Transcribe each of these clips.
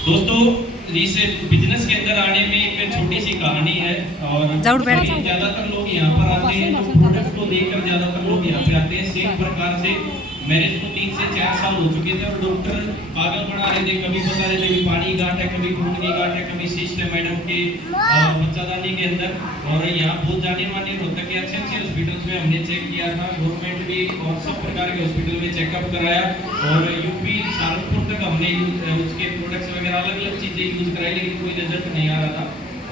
दोस्तों इस बिजनेस के अंदर आने में एक छोटी सी कहानी है और ज्यादातर लोग यहाँ पर आते हैं तो प्रोडक्ट को लेकर ज्यादातर लोग यहाँ पे आते हैं। सेम प्रकार से मैरिज को 3 से 4 साल हो चुके थे और डॉक्टर पागल बना रहे थे, कभी बता रहे थे कि पानी गांठ है, कभी खून की गांठ है, कभी सिस्ट है मैडम के बच्चादानी के अंदर। और यहाँ बहुत जाने माने रोहतक के अच्छे हॉस्पिटल्स में हमने चेक किया था, गवर्नमेंट भी और सब प्रकार के हॉस्पिटल में चेकअप कराया और यूपी सहारनपुर तक हमने उसके प्रोडक्ट्स वगैरह अलग अलग चीजें यूज कराई, लेकिन कोई रिजल्ट नहीं आ रहा था।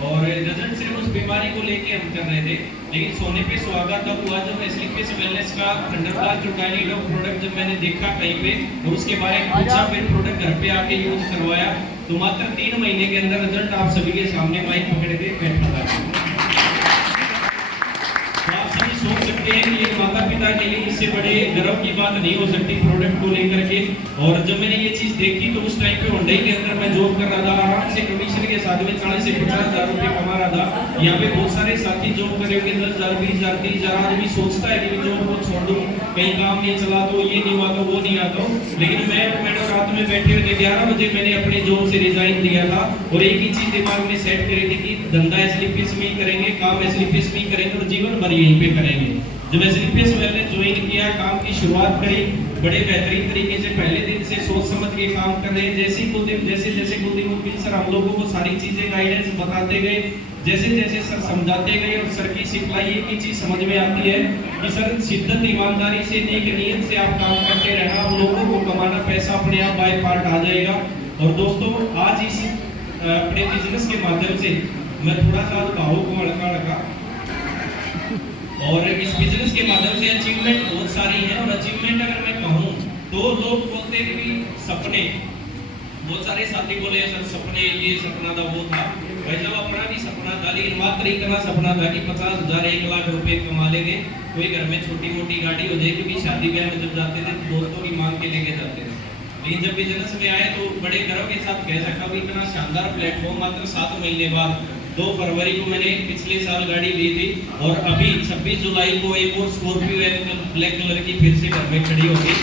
और रिजल्ट सिर्फ उस बीमारी को लेके हम कर रहे थे, लेकिन सोने पे सुहागा तब हुआ जब एसलीपीएस वेलनेस का थंडरब्लास्ट टोटाइलिडो प्रोडक्ट जब मैंने देखा कहीं पे और उसके बारे में पूछा, फिर प्रोडक्ट घर पे आके यूज करवाया तो मात्र 3 महीने के अंदर रिजल्ट आप सभी के सामने माइक पकड़ के बैठा था। आप सभी सोच सकते हैं कि एक माता पिता के लिए इससे बड़े गर्व की बात नहीं हो सकती प्रोडक्ट को लेकर के। और जब मैंने ये चीज देखी तो उस टाइम पे हुंडई के अंदर मैं जॉब कर रहा था, आराम से कमीशन के साथ में 40 से 50 हजार रुपए कमा रहा था। यहाँ पे बहुत सारे साथी जॉब कर रहे होंगे, 10,000 20,000 30,000। आदमी सोचता है कि जॉब को छोड़ दूं, कहीं काम नहीं चला तो ये नहीं हुआ तो वो नहीं आता। लेकिन मैडम रात में बैठे हुए थे, 11 बजे मैंने अपने जॉब से रिजाइन दिया था और एक ही चीज दिमाग में सेट करी थी कि धंधा एसलीपीएस में ही करेंगे, काम एसलीपीएस में ही करेंगे और जीवन भर यहीं पे करेंगे। जब एसलीपीएस मैंने ज्वाइन किया, काम की शुरुआत करी, बड़े बेहतरीन तरीके से पहले दिन से सोच समझ के काम कर रहे हैं। जैसे कुलदीप मुखबिर सर हम लोगों को सारी चीजें गाइडेंस बताते गए, जैसे सर समझाते गए और सर की सिखलाई एक ही चीज समझ में आती है कि सर शिद्दत ईमानदारी से नेक नीयत से आप काम करते रहना, आप लोगों को कमाना पैसा अपने आप बाय पार्ट आ जाएगा। और दोस्तों आज इस अपने बिजनेस के माध्यम से मैं थोड़ा सा भावों को हल्का रखा और इस बिजनेस के माध्यम से अचीवमेंट बहुत सारी है। और अचीवमेंट अगर मैं कहूँ तो लोग बोलते हैं कि सपने, बहुत सारे साथी बोले सर सपने, ये सपना था वो था। भाई साहब अपना भी सपना था, लेकिन मात्र इतना सपना था कि 50,000 1 लाख रुपए कमा लेंगे, कोई घर में छोटी मोटी गाड़ी हो जाएगी। क्योंकि शादी ब्याह में जब जाते थे तो दोस्तों की मांग के लेके जाते थे, लेकिन जब बिजनेस में आए तो बड़े गर्व के साथ कह सकता हूँ इतना शानदार प्लेटफॉर्म मात्र 7 महीने बाद 2 फरवरी को मैंने पिछले साल गाड़ी ली थी और अभी 26 जुलाई को एक और स्कॉर्पियो ब्लैक कलर की फिर से घर में खड़ी होगी।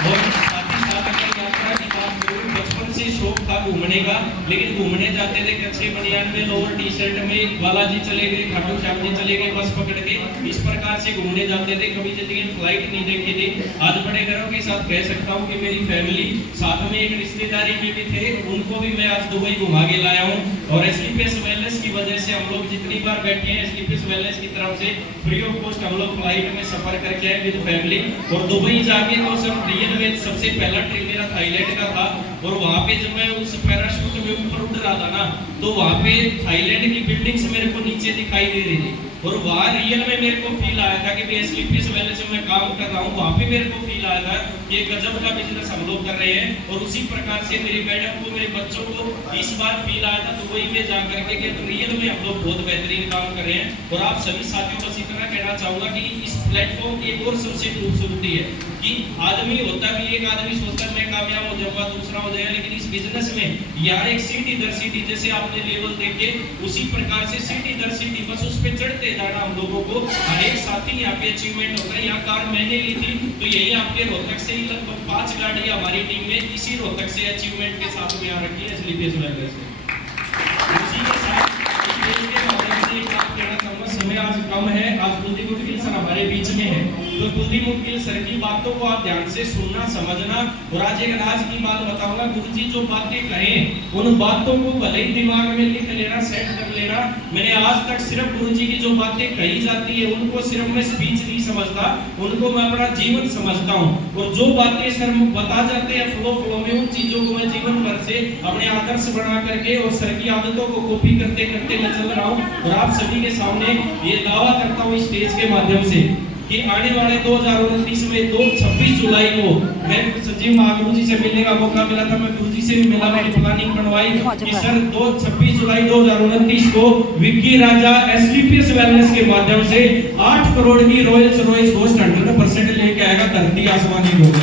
और साथ ही साथ अगर यात्रा की बात करूं, बचपन से शौक था घूमने का, लेकिन घूमने जाते थे कच्चे बनियान में, लोअर टी शर्ट में, बालाजी चले गए, खाटू श्याम जी चले गए बस पकड़ के, इस प्रकार से घूमने जाते थे, कभी जिंदगी में फ्लाइट नहीं देखी थी। आज बड़े गर्व के साथ कह सकता हूँ कि मेरी फैमिली साथ में एक रिश्तेदारी में भी थे, उनको भी मैं आज दुबई घुमा के लाया हूँ। और एसलीपीएस वेलनेस की वजह से हम लोग जितनी बार बैठे हैं एसलीपीएस वेलनेस की तरफ से फ्री ऑफ कॉस्ट हम लोग फ्लाइट में सफर करके आए विद फैमिली। और दुबई जाके तो सब रियल में सबसे पहला ट्रिप मेरा थाईलैंड का था और वहाँ पे जब मैं उस पैराशूट में ऊपर उड़ रहा था ना तो वहाँ पे थाईलैंड की बिल्डिंग्स मेरे को नीचे दिखाई दे रही थी और वहाँ रियल में मेरे को फील आया था कि मैं एसलीपीएस वेलनेस में काम कर रहा हूँ। वहाँ पे मेरे को फील आया था कि ये गजब का बिजनेस हम लोग कर रहे हैं। और उसी प्रकार से मेरी मैडम को, मेरे बच्चों को इस बार फील आया था दुबई में जा करके कि तो रियल में हम लोग बहुत बेहतरीन काम कर रहे हैं। और आप सभी साथियों को इतना कहना चाहूंगा कि इस प्लेटफॉर्म की एक और सबसे खूबसूरती है कि आदमी होता भी, एक आदमी सोचता है मैं कामयाब हो जाऊंगा, दूसरा हो जाएगा, लेकिन इस बिजनेस में यार एक सीढ़ी दर सीढ़ी, जैसे आपने लेवल देखे उसी प्रकार से सीढ़ी दर सीढ़ी बस उस पे चढ़ते जाना हम लोगों को। हर एक साथी यहाँ पे अचीवमेंट होता है। यहाँ कार मैंने ली थी तो यही आपके रोहतक से ही लगभग 5 गाड़ियां हमारी टीम में इसी रोहतक से अचीवमेंट के साथ में यहाँ रखी है एसलीपीएस वेलनेस से। उसी के साथ के माध्यम से एक बात कहना चाहूंगा, समय आज कम है, आज कुलदीप मुखबिर सर हमारे बीच में है तो कुलदीप मुखबिर सर की बातों को आप ध्यान से सुनना समझना। और आज एक राज की बात बताऊंगा, गुरुजी जो बातें कहें उन बातों को भले ही दिमाग में लिख लेना, सेट कर लेना। मैंने आज तक सिर्फ गुरुजी की जो बातें कही जाती है उनको सिर्फ मैं स्पीच नहीं समझता, उनको मैं अपना जीवन समझता हूँ। और जो बातें सर बता जाते हैं फ्लो में, उन चीजों को मैं जीवन भर से अपने आदर्श बना करके और सर की आदतों को कॉपी करते करते मैं चल रहा हूँ। और आप सभी के सामने ये दावा करता हूँ स्टेज के माध्यम से कि आने वाले 2029 में 26 जुलाई को मैं संजीव महागुरु जी से मिलने का मौका मिला था, मैं गुरु जी से भी मिला, मैंने प्लानिंग बनवाई कि सर 26 जुलाई 2029 को विक्की राजा एसलीपीएस वेलनेस के माध्यम से 8 करोड़ की रोल्स रॉयस घोस्ट 100% लेके आएगा, धरती आसमान की होगी।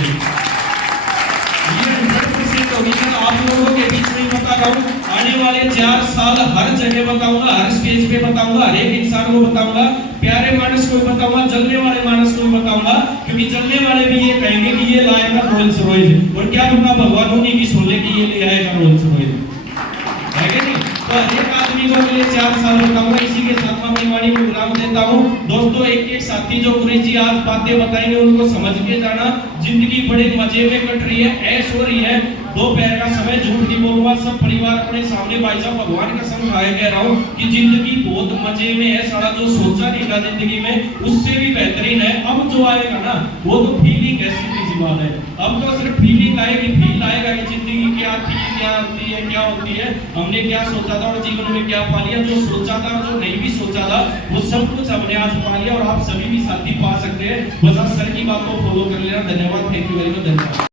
ये 100% होगी। आप लोगों के बीच में बता रहा हूँ, आने वाले 4 साल हर जगह बताऊंगा, हर स्टेज पे बताऊंगा, हर एक इंसान को बताऊंगा, प्यारे मानस को भी बताऊंगा, जलने वाले मानस को भी बताऊंगा, क्योंकि जलने वाले भी ये कहेंगे कि ये लाएगा रोल्स रॉयस, और क्या पता भगवान उन्हीं की सुन ले कि ये ले आएगा रोल्स रॉयस, है कि नहीं? तो हर एक आदमी को अगले 4 साल बताऊंगा। इसी के साथ मैं अपनी वाणी को विराम देता हूँ। दोस्तों, एक एक साथी जो गुरु जी आज बातें बताएंगे उनको समझ के जाना। जिंदगी बड़े मजे में कट रही है, ऐश हो रही है। दोपहर का समय, झूठ नहीं बोलूंगा, सब परिवार अपने सामने, भाई साहब भगवान कसम खाए कह रहा हूँ कि जिंदगी बहुत मजे में है। सारा जो सोचा नहीं था जिंदगी में उससे भी बेहतरीन है। अब जो आएगा ना वो तो फीलिंग है, सीधी सी बात है। अब तो सिर्फ फीलिंग आएगी, फील आएगा कि जिंदगी क्या थी, क्या होती है, क्या होती है, हमने क्या सोचा था और जीवन में क्या पा लिया। जो सोचा था, जो नहीं भी सोचा था, वो सब कुछ हमने आज पा लिया और आप सभी भी साथी पा सकते हैं। बस आज सर की बात को फॉलो कर लेना। धन्यवाद, थैंक यू वेरी मच, धन्यवाद।